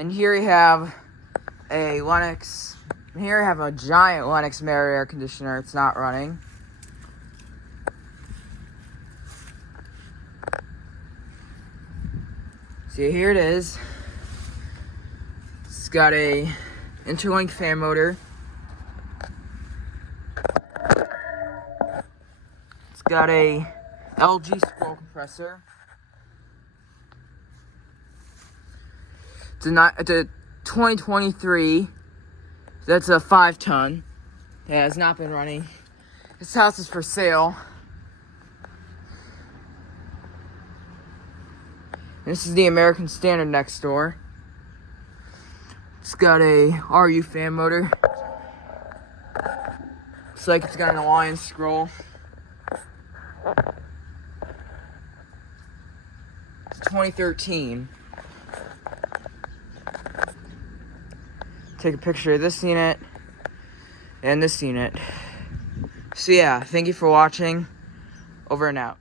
And here we have a Lennox. Here I have a giant Lennox Merit air conditioner. It's not running. See, here it is. It's got a interlink fan motor. It's got a LG scroll compressor. It's a 2023. That's a 5-ton. It has not been running. This house is for sale. This is the American Standard next door. It's got a RU fan motor. Looks like it's got an Alliance scroll. It's 2013. Take a picture of this unit and this unit. So yeah, thank you for watching. Over and out.